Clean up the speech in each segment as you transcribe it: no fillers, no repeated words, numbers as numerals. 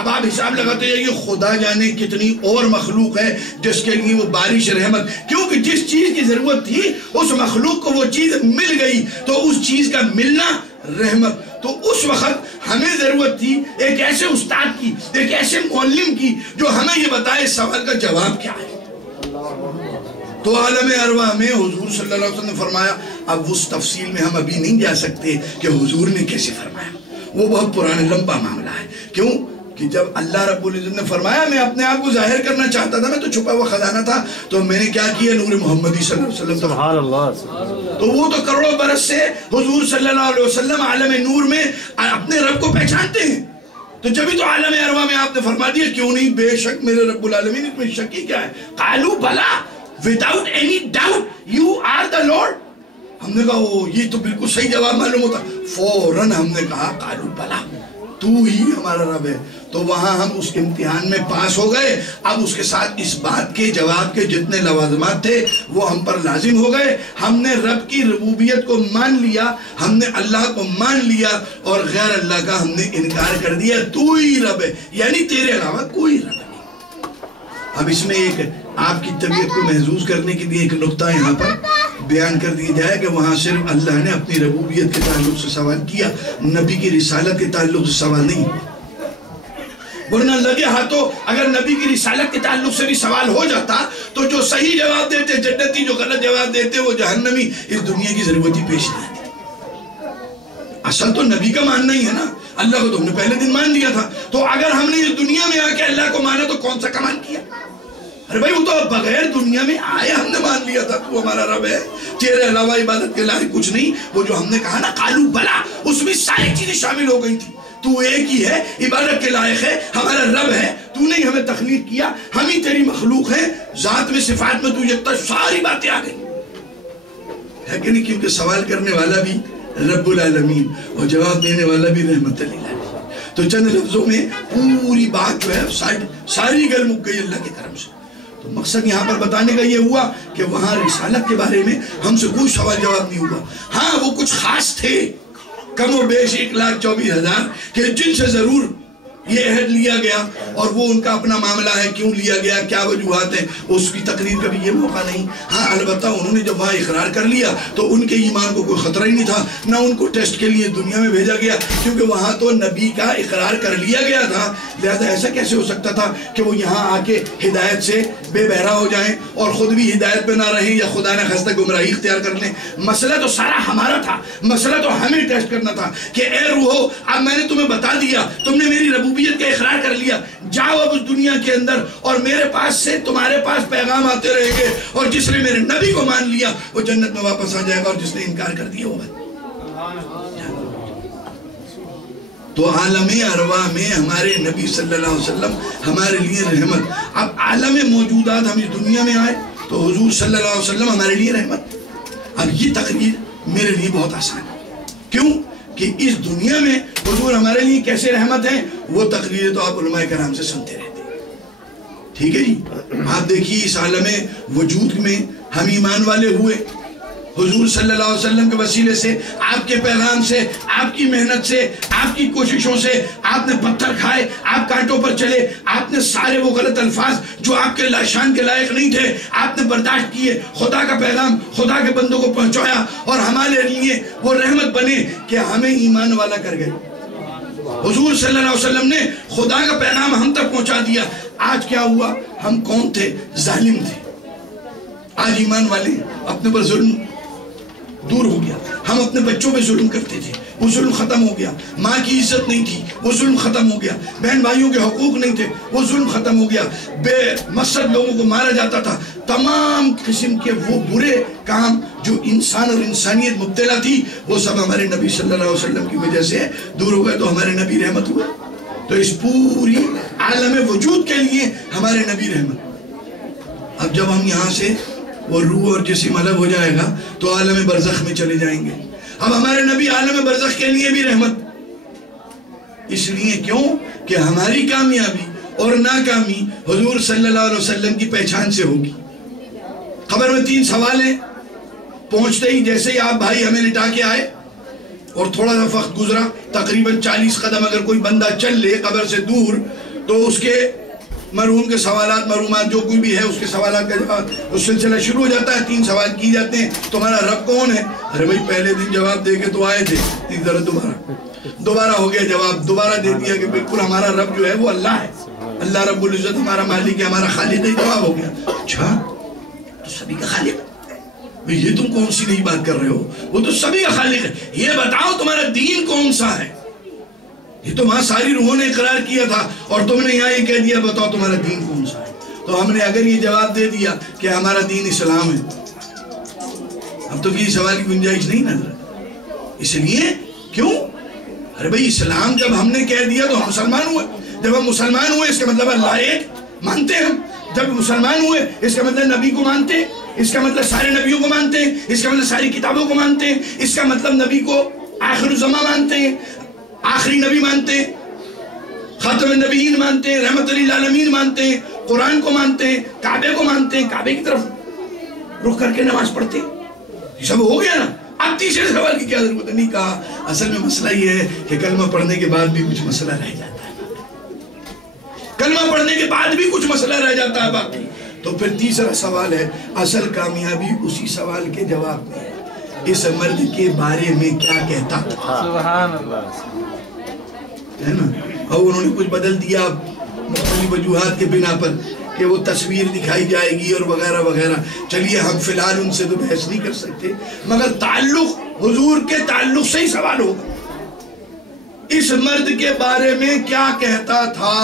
اب آپ حساب لگاتے جائیے خدا جانے کتنی اور مخلوق ہے جس کے لیے وہ بارش رحمت، کیونکہ جس چیز کی ضرورت تھی اس مخلوق کو وہ چیز مل گئی تو اس چیز کا ملنا رحمت۔ تو اس وقت ہمیں ضرورت تھی ایک ایسے استاد کی، ایک ایسے معلم کی جو ہمیں یہ بتائے سوال کا جواب کیا ہے۔ تو عالم ارواح میں حضور صلی اللہ علیہ وسلم نے فرمایا، اب اس تفصیل میں ہم ابھی نہیں جا سکتے کہ حضور نے کیسے فرمایا، وہ بہت پرانا لمبا معاملہ ہے۔ کیوں کہ جب اللہ رب العزت نے فرمایا میں اپنے آپ کو ظاہر کرنا چاہتا تھا، میں تو چھپا ہوا خزانہ تھا، تو میں نے کیا کیا، نور محمدی صلی اللہ علیہ وسلم، سبحان اللہ، تو وہ تو کروڑوں برس سے حضور صلی اللہ علیہ وسلم عالم نور میں اپنے رب کو پہچانتے ہیں، تو جبھی تو عالم ارواح میں آپ نے فرما دیا کیوں نہیں، بے شک میرے رب العالمین، اس میں شک ہی کیا ہے، قالوا بلا without any doubt you are the Lord۔ ہم نے کہا یہ تو بالکل صحیح جواب معلوم ہوتا، فوراً ہم نے کہا قالوا بلا، تو ہی ہمارا رب ہے۔ تو وہاں ہم اس امتحان میں پاس ہو گئے، اب اس کے ساتھ اس بات کے جواب کے جتنے لوازمات تھے وہ ہم پر لازم ہو گئے۔ ہم نے رب کی ربوبیت کو مان لیا، ہم نے اللہ کو مان لیا، اور غیر اللہ کا ہم نے انکار کر دیا، تو ہی رب ہے، یعنی تیرے علاوہ کوئی رب نہیں۔ اب اس میں ایک آپ کی طبیعت کو محظوظ کرنے کے لیے ایک نقطہ یہاں پر بیان کر دیا جائے کہ وہاں صرف اللہ نے اپنی ربوبیت کے تعلق سے سوال کیا، نبی کی رسالت کے تعلق سے سوال نہیں، ورنہ لگے ہاتھوں اگر نبی کی رسالت کے تعلق سے بھی سوال ہو جاتا تو جو صحیح جواب دیتے جنتی، جو غلط جواب دیتے وہ جہنمی، اس دنیا کی ضرورت ہی پیش نہیں آتی۔ اصل تو نبی کا ماننا ہی ہے نا، اللہ کو تو ہم نے پہلے دن مان لیا تھا، تو اگر ہم نے اس دنیا میں آ کے اللہ کو مانا تو کون سا کمال کیا؟ ارے بھائی وہ تو بغیر دنیا میں آئے ہم نے مان لیا تھا تو ہمارا رب ہے، تیرے علاوہ عبادت کے لائق کچھ نہیں۔ وہ جو ہم نے کہا نا قالوا بلا، اس میں ساری چیزیں شامل ہو گئی تھی، تو ایک ہی ہے، عبادت کے لائق ہے، ہمارا رب ہے، تو نے ہمیں تخلیق کیا، ہم ہی تیری مخلوق ہیں، ذات میں صفات میں تو یکتا، ساری باتیں آ گئی ہے کہ نہیں، کیونکہ سوال کرنے والا بھی رب العالمین اور جواب دینے والا بھی رحمت للعالمین۔ تو چند لفظوں میں پوری بات جو ہے ساری گل مک گئی اللہ کی طرف سے۔ تو مقصد یہاں پر بتانے کا یہ ہوا کہ وہاں رسالت کے بارے میں ہم سے کوئی سوال جواب نہیں ہوا، ہاں وہ کچھ خاص تھے، کم و بیش 1,24,000 کہ جن سے ضرور یہ عہد لیا گیا، اور وہ ان کا اپنا معاملہ ہے، کیوں لیا گیا، کیا وجوہات ہیں، اس کی تقریر کا بھی یہ موقع نہیں۔ ہاں البتہ انہوں نے جب وہاں اقرار کر لیا تو ان کے ایمان کو کوئی خطرہ ہی نہیں تھا، نہ ان کو ٹیسٹ کے لیے دنیا میں بھیجا گیا، کیونکہ وہاں تو نبی کا اقرار کر لیا گیا تھا، لہذا ایسا کیسے ہو سکتا تھا کہ وہ یہاں آ کے ہدایت سے بے بہرا ہو جائیں اور خود بھی ہدایت پہ نہ رہیں، یا خدا نہ خواستہ گمراہی اختیار کر لیں۔ مسئلہ تو سارا ہمارا تھا، مسئلہ تو ہمیں ٹیسٹ کرنا تھا کہ اے روحو، اب میں نے تمہیں بتا دیا، تم نے میری ربوبیت کا اقرار کر لیا، جاؤ اب اس دنیا کے اندر، اور میرے پاس سے تمہارے پاس پیغام آتے رہے گے، اور جس نے میرے نبی کو مان لیا وہ جنت میں واپس آ جائے گا، اور جس نے انکار کر دیا وہ تو عالم ارواح میں ہمارے نبی صلی اللہ علیہ وسلم ہمارے لیے رحمت۔ اب عالم موجودات ہم اس دنیا میں آئے تو حضور صلی اللہ علیہ وسلم ہمارے لیے رحمت۔ اب یہ تقریر میرے لیے بہت آسان ہے، کیوں کہ اس دنیا میں حضور ہمارے لیے کیسے رحمت ہیں، وہ تقریریں تو آپ علماء کرام سے سنتے رہتے ہیں، ٹھیک ہے جی۔ آپ دیکھیے اس عالم وجود میں ہم ایمان والے ہوئے، حضور صلی اللہ علیہ وسلم کے وسیلے سے، آپ کے پیغام سے، آپ کی محنت سے، آپ کی کوششوں سے، آپ نے پتھر کھائے، آپ کانٹوں پر چلے، آپ نے سارے وہ غلط الفاظ جو آپ کے شان کے لائق نہیں تھے آپ نے برداشت کیے، خدا کا پیغام خدا کے بندوں کو پہنچایا، اور ہمارے لیے وہ رحمت بنے کہ ہمیں ایمان والا کر گئے۔ حضور صلی اللہ علیہ وسلم نے خدا کا پیغام ہم تک پہنچا دیا۔ آج کیا ہوا، ہم کون تھے، ظالم تھے، آج ایمان والے اپنے پر ظلم دور ہو گیا، ہم اپنے بچوں پہ ظلم کرتے تھے، وہ ظلم ختم ہو گیا، ماں کی عزت نہیں تھی، وہ ظلم ختم ہو گیا، بہن بھائیوں کے حقوق نہیں تھے، وہ ظلم ختم ہو گیا، بے مقصد لوگوں کو مارا جاتا تھا، تمام قسم کے وہ برے کام جو انسان اور انسانیت مبتلا تھی وہ سب ہمارے نبی صلی اللہ علیہ وسلم کی وجہ سے دور ہو گئے، تو ہمارے نبی رحمت ہوئے۔ تو اس پوری عالم وجود کے لیے ہمارے نبی رحمت۔ اب جب ہم یہاں سے وہ روح اور جسم الگ ہو جائے گا تو عالم برزخ میں چلے جائیں گے۔ اب ہمارے نبی عالم برزخ کے لیے بھی رحمت، اس لیے کیوں کہ ہماری کامیابی اور ناکامی حضور صلی اللہ علیہ وسلم کی پہچان سے ہوگی۔ قبر میں 3 سوال ہیں، پہنچتے ہی جیسے ہی آپ بھائی ہمیں لٹا کے آئے اور تھوڑا سا وقت گزرا، تقریباً 40 قدم اگر کوئی بندہ چل لے قبر سے دور تو اس کے مرحوم کے سوالات مرحومات جو کوئی بھی ہے اس کے سوالات کا جواب اس سلسلہ شروع ہو جاتا ہے. 3 سوال کی جاتے ہیں, تمہارا رب کون ہے؟ ارے بھائی پہلے دن جواب دے کے تو آئے تھے, دوبارہ ہو گیا جواب, دوبارہ دے دیا کہ بالکل ہمارا رب جو ہے وہ اللہ ہے, اللہ رب العزت ہمارا مالک ہے, ہمارا خالق ہے. جواب ہو گیا. اچھا تو سبھی کا خالق, یہ تم کون سی نئی بات کر رہے ہو, وہ تو سبھی کا خالق ہے. یہ بتاؤ تمہارا دین کون سا ہے؟ یہ تو وہاں ساری روحوں نے اقرار کیا تھا اور تم نے یہاں یہ کہہ دیا بتاؤ تمہارا دین کون سا ہے. تو ہم نے اگر یہ جواب دے دیا کہ ہمارا دین اسلام ہے, اب تو کسی سوال کی گنجائش نہیں نظر. اس لیے کیوں؟ ارے بھئی اسلام جب ہم نے کہہ دیا تو ہم مسلمان ہوئے. جب ہم مسلمان ہوئے اس کا مطلب اللہ ایک مانتے ہیں. ہم جب مسلمان ہوئے اس کا مطلب نبی کو مانتے ہیں, اس کا مطلب سارے نبیوں کو مانتے ہیں, اس کا مطلب ساری کتابوں کو مانتے ہیں, اس کا مطلب نبی کو آخر الزمان مانتے ہیں, آخری نبی مانتے ہیں, خاتم النبیین مانتے ہیں, رحمت للعالمین مانتے ہیں, قرآن کو مانتے ہیں, کعبے کو مانتے ہیں, کعبے کی طرف رخ کر کے نماز پڑھتے ہیں. یہ سب ہو گیا نا. اب تیسرے سوال کی کیا ضرورت ہے؟ نہیں کہا اصل میں مسئلہ یہ ہے کہ کلمہ پڑھنے کے بعد بھی کچھ مسئلہ رہ جاتا ہے, کلمہ پڑھنے کے بعد بھی کچھ مسئلہ رہ جاتا ہے باقی. تو پھر تیسرا سوال ہے, اصل کامیابی اسی سوال کے جواب میں ہے, اس مرد کے بارے میں کیا کہتا تھا. سبحان اللہ ہے نا. اور انہوں نے کچھ بدل دیا مختلف وجوہات کے بنا پر کہ وہ تصویر دکھائی جائے گی اور وغیرہ وغیرہ. چلیے ہم فی الحال ان سے تو بحث نہیں کر سکتے, مگر تعلق حضور کے تعلق سے ہی سوال ہوگا. اس مرد کے بارے میں کیا کہتا تھا؟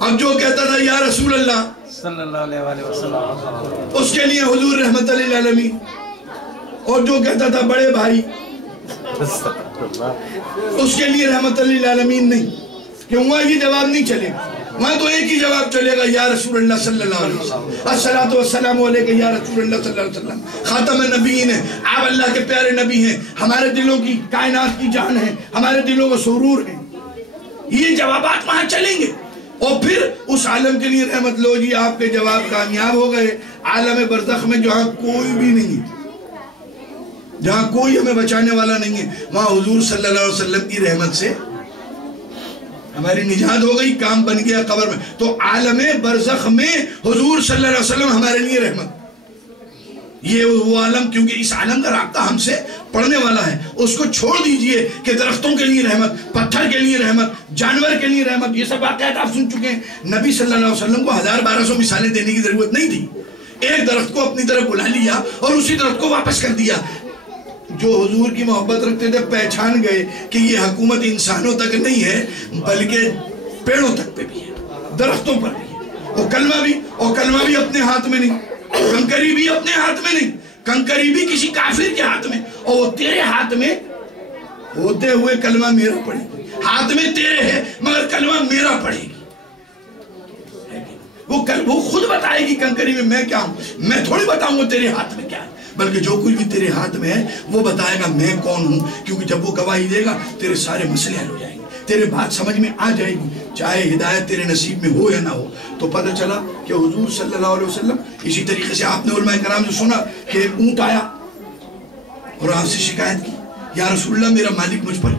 اب جو کہتا تھا یا رسول اللہ صلی اللہ علیہ وسلم, اس کے لیے حضور رحمت للعالمین, اور جو کہتا تھا بڑے بھائی اس کے لیے رحمت للعالمین نہیں, کہ وہاں یہ جواب نہیں چلے گا. وہاں تو ایک ہی جواب چلے گا یا رسول اللہ صلی اللہ علیہ وسلم, الصلاۃ والسلام علیکہ یا رسول اللہ صلی اللہ علیہ وسلم, خاتم النبیین ہیں, آپ اللہ کے پیارے نبی ہیں, ہمارے دلوں کی کائنات کی جان ہے, ہمارے دلوں کا سرور ہے. یہ جوابات وہاں چلیں گے. اور پھر اس عالم کے لیے رحمت, لو جی آپ کے جواب کامیاب ہو گئے. عالم برزخ میں جہاں کوئی بھی نہیں ہے, جہاں کوئی ہمیں بچانے والا نہیں ہے, وہاں حضور صلی اللہ علیہ وسلم کی رحمت سے ہماری نجات ہو گئی, کام بن گیا قبر میں. تو عالم برزخ میں حضور صلی اللہ علیہ وسلم ہمارے لیے رحمت. یہ وہ عالم, کیونکہ اس عالم کا رابطہ ہم سے پڑھنے والا ہے, اس کو چھوڑ دیجئے کہ درختوں کے لیے رحمت, پتھر کے لیے رحمت, جانور کے لیے رحمت, یہ سب واقعات آپ سن چکے ہیں. نبی صلی اللہ علیہ وسلم کو 1200 مثالیں دینے کی ضرورت نہیں تھی. ایک درخت کو اپنی طرف بلا لیا اور اسی درخت کو واپس کر دیا. جو حضور کی محبت رکھتے تھے پہچان گئے کہ یہ حکومت انسانوں تک نہیں ہے بلکہ پیڑوں تک پہ بھی ہے, درختوں پر بھی ہے. اور کلمہ بھی اپنے ہاتھ میں نہیں, کنکری بھی اپنے ہاتھ میں نہیں, کنکری بھی کسی کافر کے ہاتھ میں, اور وہ تیرے ہاتھ میں ہوتے ہوئے کلمہ میرا پڑھے گی. ہاتھ میں تیرے ہے مگر کلمہ میرا پڑھے گی. وہ خود بتائے گی کنکری میں کیا ہوں, میں تھوڑی بتاؤں گا تیرے ہاتھ میں کیا ہے, بلکہ جو کچھ بھی تیرے ہاتھ میں ہے وہ بتائے گا میں کون ہوں. کیونکہ جب وہ گواہی دے گا تیرے سارے مسئلے حل ہو جائیں گے, تیرے بات سمجھ میں آ جائے گی, چاہے ہدایت تیرے نصیب میں ہو یا نہ ہو. تو پتہ چلا کہ حضور صلی اللہ علیہ وسلم, اسی طریقے سے آپ نے علماء کرام جو سنا کہ اونٹ آیا اور آپ سے شکایت کی, یا رسول اللہ میرا مالک مجھ پر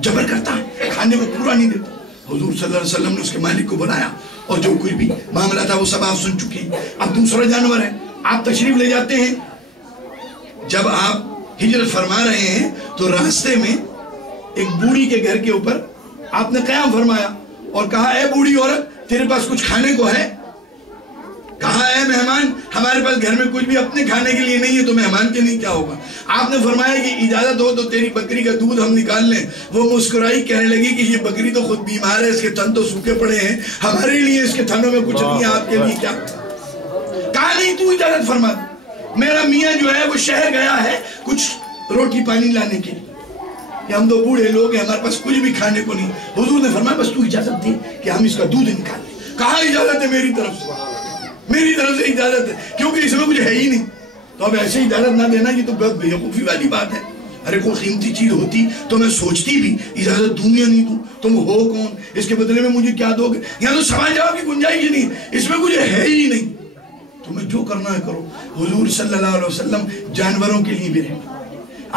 جبر کرتا ہے, کھانے کو پورا نہیں دیتا. حضور صلی اللہ علیہ وسلم نے اس کے مالک کو بلایا اور جو کوئی بھی معاملہ تھا وہ سب آپ سن چکے ہیں. اب دوسرا جانور ہے, آپ تشریف لے جاتے ہیں. جب آپ ہجرت فرما رہے ہیں تو راستے میں ایک بوڑھی کے گھر کے اوپر آپ نے قیام فرمایا اور کہا اے بوڑھی عورت تیرے پاس کچھ کھانے کو ہے؟ کہا اے مہمان ہمارے پاس گھر میں کچھ بھی اپنے کھانے کے لیے نہیں ہے, تو مہمان کے لیے کیا ہوگا؟ آپ نے فرمایا کہ اجازت ہو تو تیری بکری کا دودھ ہم نکال لیں. وہ مسکرائی, کہنے لگی کہ یہ بکری تو خود بیمار ہے, اس کے تھن تو سوکھے پڑے ہیں, ہمارے لیے اس کے تھنوں میں کچھ نہیں ہے, آپ کے لیے کیا؟ کہا نہیں تو اجازت فرما, میرا میاں جو ہے وہ شہر گیا ہے کچھ روٹی پانی لانے کے لیے, کہ ہم دو بوڑھے لوگ ہیں, ہمارے پاس کچھ بھی کھانے کو نہیں. حضور نے فرمایا بس تو اجازت دے کہ ہم اس کا دودھ نکال لیں. کہا اجازت ہے میری طرف سے, میری طرف سے اجازت ہے, کیونکہ اس میں کچھ ہے ہی نہیں. تو اب ایسے اجازت نہ دینا یہ تو بہت بیوقوفی والی بات ہے. ارے کوئی قیمتی چیز ہوتی تو میں سوچتی بھی اجازت دوں یا نہیں دوں, تم ہو کون, اس کے بدلے میں مجھے کیا دو گے. یہاں تو سوال جواب کی گنجائش ہی نہیں, اس میں کچھ ہے ہی نہیں, تمہیں جو کرنا ہے کرو. حضور صلی اللہ علیہ وسلم جانوروں کے لیے بھی رہے.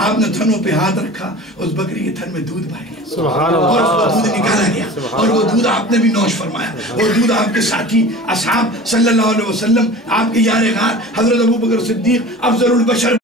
آپ نے تھنوں پہ ہاتھ رکھا، اس بکری کے تھن میں دودھ بھر گیا سبحان اللہ، اور اس کو دودھ نکالا گیا، اور وہ دودھ آپ نے بھی نوش فرمایا. وہ دودھ آپ کے ساتھی اصحاب صلی اللہ علیہ وسلم، آپ کے یار غار حضرت ابو بکر صدیق افضل البشر